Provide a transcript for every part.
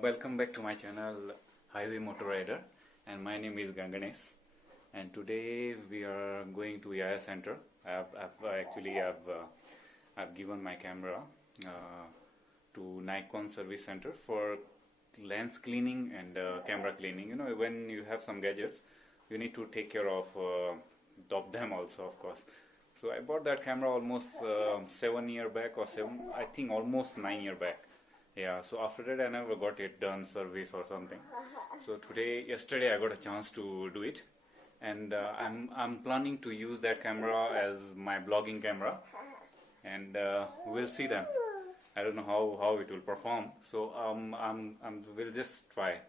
Welcome back to my channel Highway Motor Rider, and my name is Ganganes, and today we are going to Yaya Center. I've given my camera to Nikon Service Center for lens cleaning and camera cleaning. You know, when you have some gadgets, you need to take care of them also, of course. So I bought that camera almost 7 years back, or I think almost 9 years back. Yeah, so after that I never got it done, service or something. So yesterday I got a chance to do it, and I'm planning to use that camera as my blogging camera, and we'll see then. I don't know how it will perform. So we'll just try.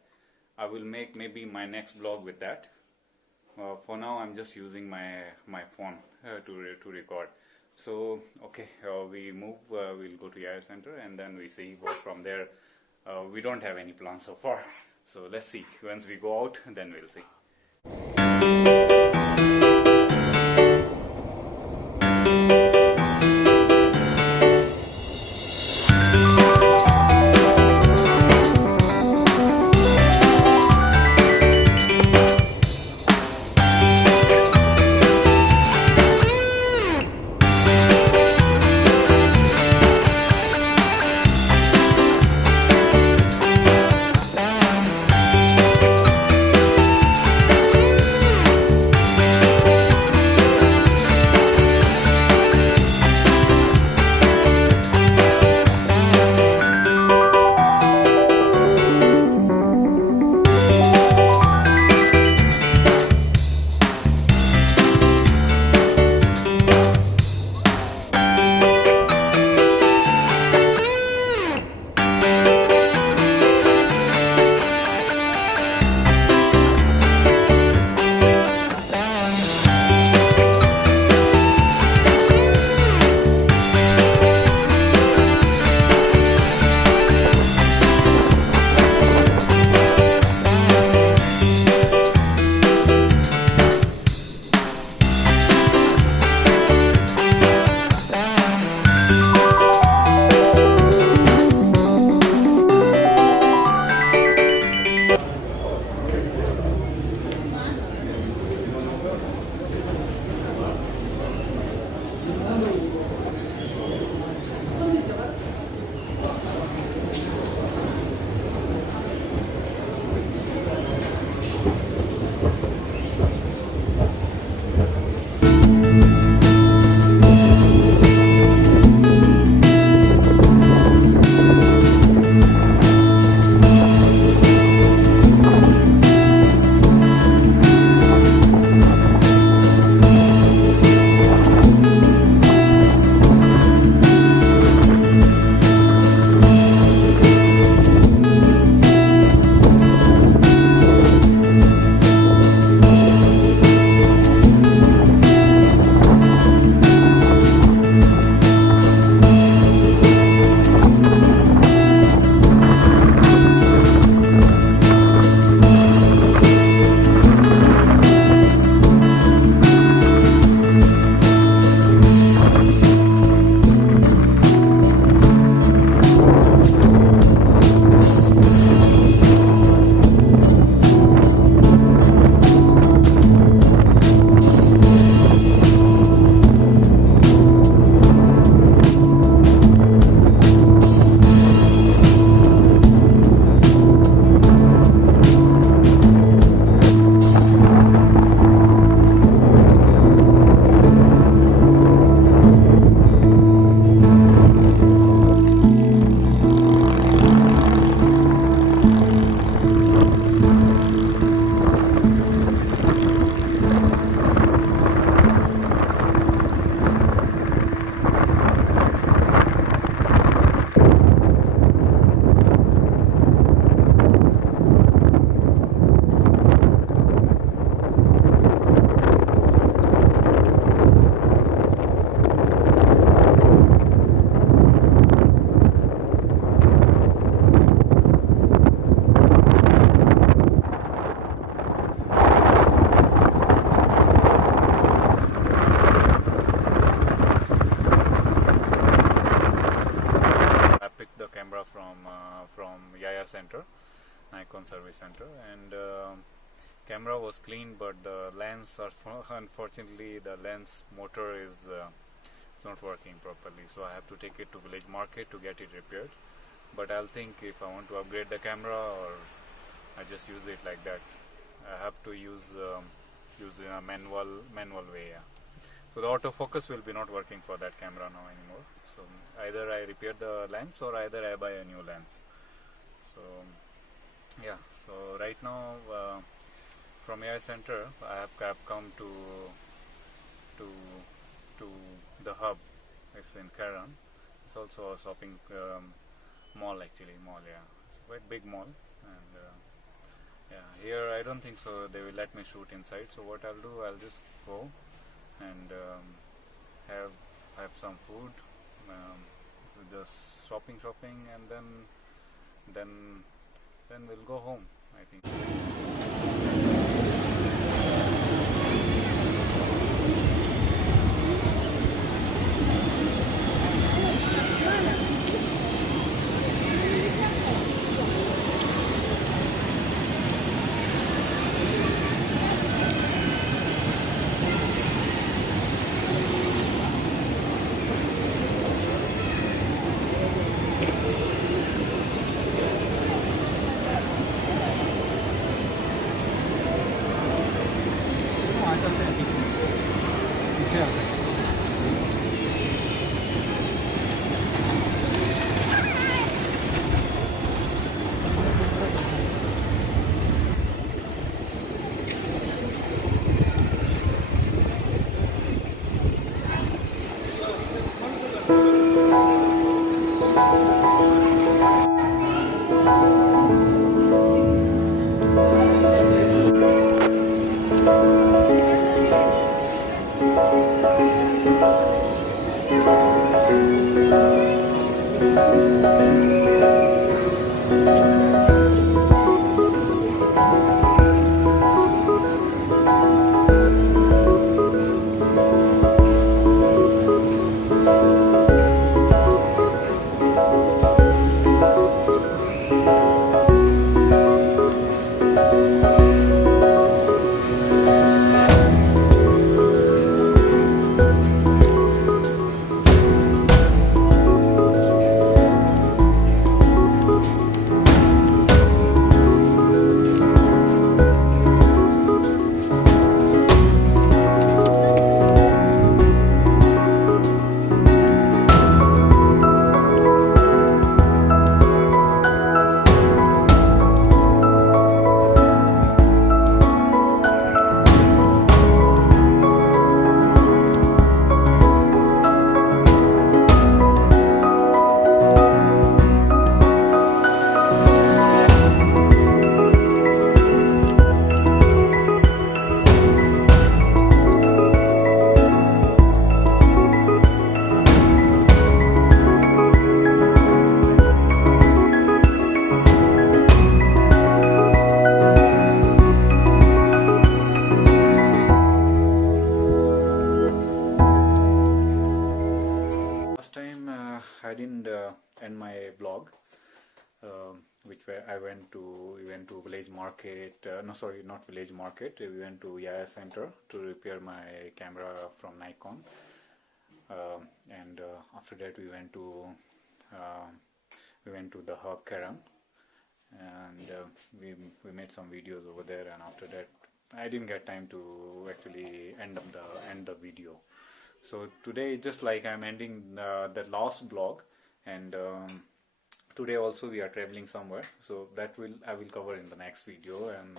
I will make maybe my next blog with that. For now I'm just using my phone to record. So okay, we'll go to Yaya Center and then we see what from there. We don't have any plans so far, so let's see. Once we go out, then we'll see. center, Nikon service center, and camera was clean, but the lens are unfortunately the lens motor is it's not working properly, so I have to take it to village market to get it repaired. But I'll think if I want to upgrade the camera, or I just use it like that. I have to use in a manual way. Yeah. So the autofocus will be not working for that camera now anymore. So either I repair the lens or either I buy a new lens. So yeah. So right now from Yaya Center I have come to to the hub. It's in Karan. It's also a shopping mall actually. Mall, yeah. It's a quite big mall, and yeah, here I don't think so they will let me shoot inside. So what I'll do, I'll just go and have some food, just shopping, and then we'll go home, I think. Last time I didn't end my vlog, we went to village market. No, sorry, not village market. We went to Yaya Center to repair my camera from Nikon, and after that we went to the hub Karan, and we made some videos over there. And after that, I didn't get time to actually end the video. So today, just like I'm ending the last vlog, and today also we are traveling somewhere. So that I will cover in the next video, and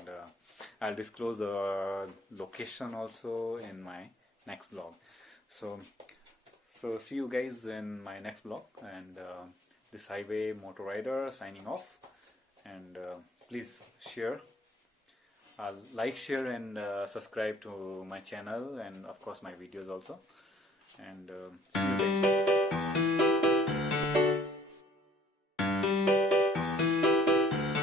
I'll disclose the location also in my next vlog. So see you guys in my next vlog, and this highway motor rider signing off. And please share. Like, share, and subscribe to my channel, and of course my videos also. And see you guys.